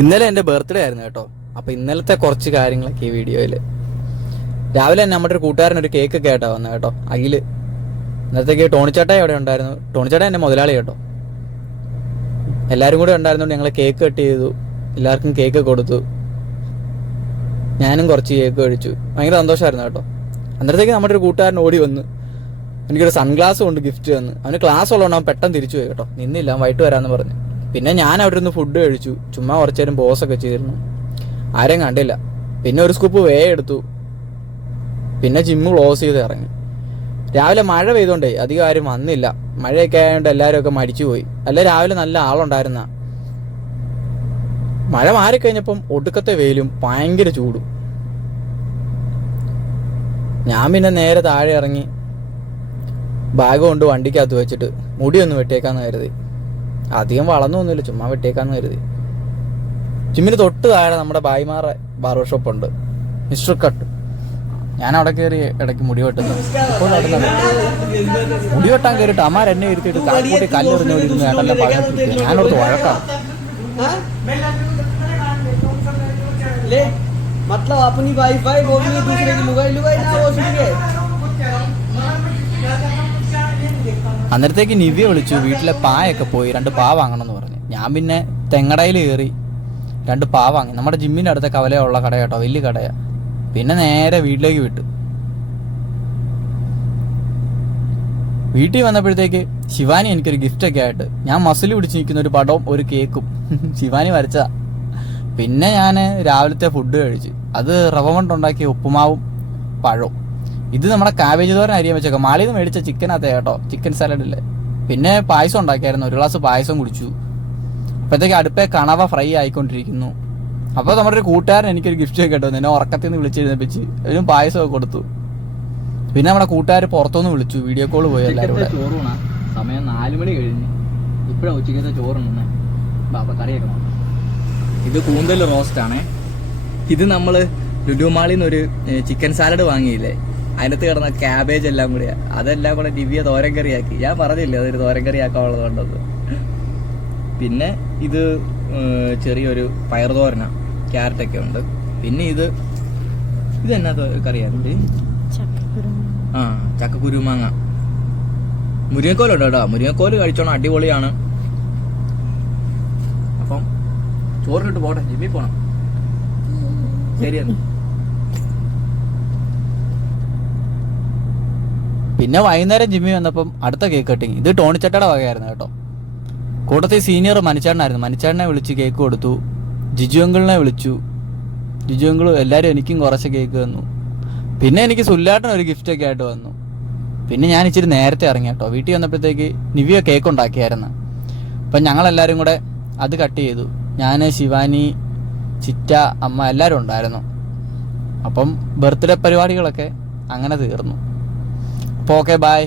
ഇന്നലെ എന്റെ ബർത്ത്ഡേ ആയിരുന്നു കേട്ടോ. അപ്പോൾ ഇന്നലത്തെ കുറച്ച് കാര്യങ്ങളൊക്കെ ഈ വീഡിയോയിൽ രാവിലെ തന്നെ നമ്മുടെ ഒരു കൂട്ടുകാരൻ ഒരു കേക്ക് ഒക്കെ ആയിട്ടാ വന്നത് കേട്ടോ അഖിൽ. ഇന്നത്തേക്ക് ടോണിച്ചേട്ട അവിടെ ഉണ്ടായിരുന്നു. ടോണിച്ചേട്ട എന്റെ മുതലാളി കേട്ടോ. എല്ലാവരും കൂടെ ഉണ്ടായിരുന്നുകൊണ്ട് ഞങ്ങൾ കേക്ക് കട്ട് ചെയ്തു. എല്ലാവർക്കും കേക്ക് കൊടുത്തു. ഞാനും കുറച്ച് കേക്ക് കഴിച്ചു. ഭയങ്കര സന്തോഷമായിരുന്നു കേട്ടോ. അന്നേരത്തേക്ക് നമ്മുടെ ഒരു കൂട്ടുകാരൻ ഓടി വന്ന് എനിക്കൊരു സൺഗ്ലാസ് കൊണ്ട് ഗിഫ്റ്റ് തന്നു. അവന് ക്ലാസ് ഉള്ളതുകൊണ്ട് അവൻ പെട്ടെന്ന് തിരിച്ചു പോയി കേട്ടോ. നിന്നില്ല വൈകിട്ട് വരാമെന്ന് പറഞ്ഞു. പിന്നെ ഞാൻ അവിടെ നിന്ന് ഫുഡ് കഴിച്ചു. ചുമ്മാ കുറച്ചു നേരം ബോസൊക്കെ ചെയ്തിരുന്നു ആരെയും കണ്ടില്ല. പിന്നെ ഒരു സ്കൂപ്പ് വേ എടുത്തു. പിന്നെ ജിമ്മ് ക്ലോസ് ചെയ്ത് ഇറങ്ങി. രാവിലെ മഴ പെയ്തോണ്ടേ അധികം ആരും വന്നില്ല. മഴയൊക്കെ ആയതുകൊണ്ട് എല്ലാവരും ഒക്കെ മടിച്ചു പോയി. അല്ല രാവിലെ നല്ല ആളുണ്ടായിരുന്ന. മഴ മാറിക്കഴിഞ്ഞപ്പം ഒടുക്കത്തെ വെയിലും ഭയങ്കര ചൂടും. ഞാൻ പിന്നെ നേരെ താഴെ ഇറങ്ങി. ബാഗ് കൊണ്ട് വണ്ടിക്കകത്ത് വെച്ചിട്ട് മുടി ഒന്ന് വെട്ടിയേക്കാന്ന് കരുതി. അധികം വളർന്നൊന്നുമില്ല ചുമ്മാ വെട്ടിയേക്കാന്ന് കരുതി ജിമ്മിന് തൊട്ട് താഴെ നമ്മുടെ ബായിമാറെ ബാർബർ ഷോപ്പ് ഉണ്ട് മിസ്റ്റർ കട്ട് ഞാൻ അവിടെ കയറി ഇടയ്ക്ക് മുടി വെട്ടുന്നു ഇപ്പോൾ നടന്നത് മുടി വെട്ടാൻ കയറിയിട്ട് അമ്മാർ എന്നെ ഇരുത്തിയിട്ട് കാൽക്കൂട്ടി കല്ലെറിഞ്ഞോണ്ടിരുന്നു ഏട്ടൻ്റെ പഴം ഞാനോർത്ത് വഴക്കാം ले मतलब अपनी वाईफाई वो भी दूसरे की लुगाई लुगाई ना वो सुन के അന്നേരത്തേക്ക് നിവ്യ വിളിച്ചു വീട്ടിലെ പായൊക്കെ പോയി രണ്ട് പാ വാങ്ങണം എന്ന് പറഞ്ഞു. ഞാൻ പിന്നെ തെങ്ങടയിൽ കയറി രണ്ട് പാ വാങ്ങി. നമ്മുടെ ജിമ്മിന്റെ അടുത്ത കവലയുള്ള കട കേട്ടോ വലിയ കടയാ. പിന്നെ നേരെ വീട്ടിലേക്ക് വിട്ടു. വീട്ടിൽ വന്നപ്പോഴത്തേക്ക് ശിവാനി എനിക്കൊരു ഗിഫ്റ്റ് ഒക്കെ ആയിട്ട് ഞാൻ മസിൽ പിടിച്ച് നിൽക്കുന്ന ഒരു പടവും ഒരു കേക്കും. ശിവാനി വരച്ച പിന്നെ ഞാൻ രാവിലത്തെ ഫുഡ് കഴിച്ചു. അത് റവ കൊണ്ടുണ്ടാക്കിയ ഉപ്പുമാവും പഴവും. ഇത് നമ്മുടെ കാബേജ് തോരൻ അരിയാൻ വെച്ചേക്കാം. മാളിയിൽ നിന്ന് മേടിച്ച ചിക്കനകത്തെ കേട്ടോ. ചിക്കൻ സാലഡില്ലേ പിന്നെ പായസം ഉണ്ടാക്കിയായിരുന്നു. ഒരു ഗ്ലാസ് പായസം കുടിച്ചു. അപ്പോഴത്തേക്ക് അടുപ്പേ കണവ ഫ്രൈ ആയിക്കൊണ്ടിരിക്കുന്നു. അപ്പോൾ നമ്മുടെ ഒരു കൂട്ടുകാരൻ എനിക്കൊരു ഗിഫ്റ്റ് ഒക്കെ കേട്ടോ എന്നെ ഉറക്കത്തിൽ നിന്ന് വിളിച്ചെഴുന്നേപ്പിച്ച് അതിനും പായസമൊക്കെ കൊടുത്തു. പിന്നെ നമ്മുടെ കൂട്ടുകാർ പുറത്തുനിന്ന് വിളിച്ചു. വീഡിയോ കോൾ പോയി എല്ലാവരും കൂടെ സമയം നാല് മണി കഴിഞ്ഞ്. ഇപ്പോഴാണ് ഉച്ചക്കത്തെ ചോറ് ബാബ കറിയൊക്കെ ഇത് കൂന്തൽ റോസ്റ്റ് ആണേ. ഇത് നമ്മൾ ലുലുമാളിൽ നിന്ന് ഒരു ചിക്കൻ സാലഡ് വാങ്ങിയില്ലേ? അതിനകത്ത് കിടന്ന ക്യാബേജ് എല്ലാം കൂടിയാ അതെല്ലാം കൂടെ ദിവ്യ തോരൻ കറിയാക്കി. ഞാൻ പറഞ്ഞില്ലേ അതൊരു തോരൻ കറിയാക്കാനുള്ളത് കൊണ്ടത്. പിന്നെ ഇത് ചെറിയൊരു പയർ തോരന. ക്യാരറ്റൊക്കെ ഉണ്ട്. പിന്നെ ഇത് ഇത് എന്നാ കറിയാറുണ്ട് ആ ചക്ക കുരുമാങ്ങ മുരിങ്ങക്കോലുണ്ട് കേട്ടോ. മുരിങ്ങക്കോൽ കഴിച്ചോണം അടിപൊളിയാണ്. അപ്പം ചോറിനിട്ട് പോട്ടെ ജിമ്മിൽ പോണം. ശരിയെന്ന്. പിന്നെ വൈകുന്നേരം ജിമ്മി വന്നപ്പം അടുത്ത കേക്ക് കട്ടിങ് ഇത് ടോണിച്ചട്ടയുടെ വകയായിരുന്നു കേട്ടോ. കൂട്ടത്തിൽ സീനിയർ മനുച്ചേട്ടനായിരുന്നു മനുച്ചേട്ടനെ വിളിച്ച് കേക്ക് കൊടുത്തു. ജിജു അങ്കിളിനെ വിളിച്ചു. ജിജു അങ്കിൾ എല്ലാവരും എനിക്കും കുറച്ച് കേക്ക് തന്നു. പിന്നെ എനിക്ക് സുല്ലാട്ടൻ ഒരു ഗിഫ്റ്റ് ഒക്കെ ആയിട്ട് വന്നു. പിന്നെ ഞാൻ ഇച്ചിരി നേരത്തെ ഇറങ്ങി കേട്ടോ. വീട്ടിൽ വന്നപ്പോഴത്തേക്ക് നിവിയ കേക്ക് ഉണ്ടാക്കിയായിരുന്നു. അപ്പം ഞങ്ങളെല്ലാവരും കൂടെ അത് കട്ട് ചെയ്തു. ഞാൻ ശിവാനി ചിറ്റ അമ്മ എല്ലാവരും ഉണ്ടായിരുന്നു. അപ്പം ബർത്ത്ഡേ പരിപാടികളൊക്കെ അങ്ങനെ തീർന്നു. അപ്പോൾ ഓക്കെ ബായ്